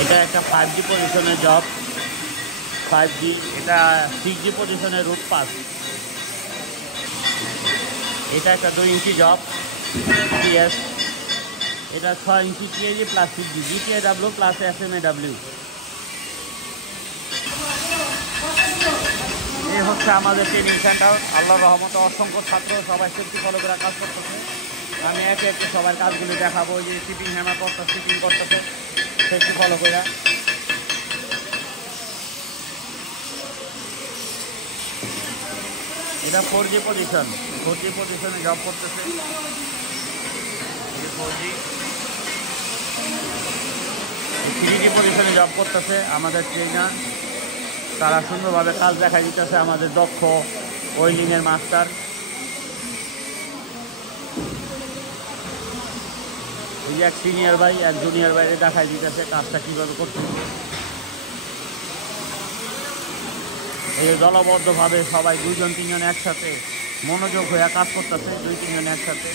এটা একটা 5G পজিশনের জব, 5G। এটা 6G পজিশনের রুট পাস। এটা একটা 2 ইঞ্চি জব PS। এটা 6 ইঞ্চি TAG plus 6G GTAW plus SMAW। এই হচ্ছে আমাদের ট্রেনিং সেন্টার। আল্লাহর রহমতে অসংখ্য ছাত্র সবাই সেফটি ফলো করে কাজ করতেছে। আমি একে একে সবার কাজগুলি দেখাবো। যে শিপিং হ্যামার করতে শিপিং করতেছে সেফটি ফলো করে। এটা 4G পজিশন, 4G পজিশনে জব করতেছে। 4G 3G পজিশনে জব করতেছে আমাদের ট্রেনার। তারা সুন্দরভাবে কাজ দেখা দিতেছে, আমাদের দক্ষ ওয়েল্ডিংয়ের মাস্টার। এই যে এক সিনিয়র ভাই এক জুনিয়র ভাইরে দেখাই দিতেছে কাজটা কীভাবে করতে। এই দলবদ্ধভাবে সবাই 2-3 জন একসাথে মনোযোগ হয়ে কাজ করতেছে। 2-3 জন একসাথে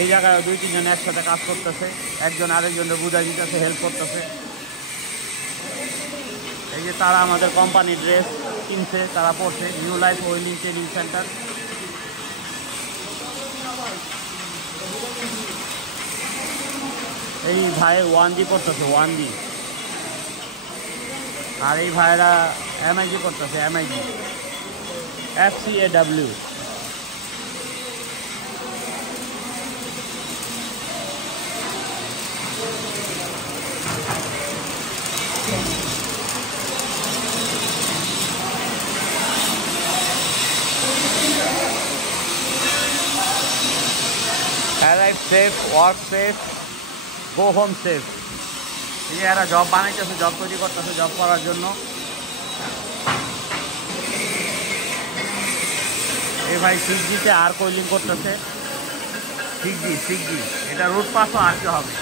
এই জায়গায় 2-3 জন একসাথে কাজ করতেছে। একজন আরেকজনের বুঝাই দিতেছে, হেল্প করতেছে। এই যে তারা আমাদের কোম্পানির ড্রেস কিনছে, তারা পড়ছে new life welding training centre. এই ভাইয়ের 1G করতেছে, 1G। আর এই ভাইয়েরা MIG করতেছে, MIG FCAW। Arrive safe, work safe, go home safe। এই এরা জব বানাইতেছে, জব তৈরি করতেছে জব করার জন্য। এই ভাই 6Gতে আর কোয়েলিং করতেছে। 6G এটা রুট পাসও আসতে হবে।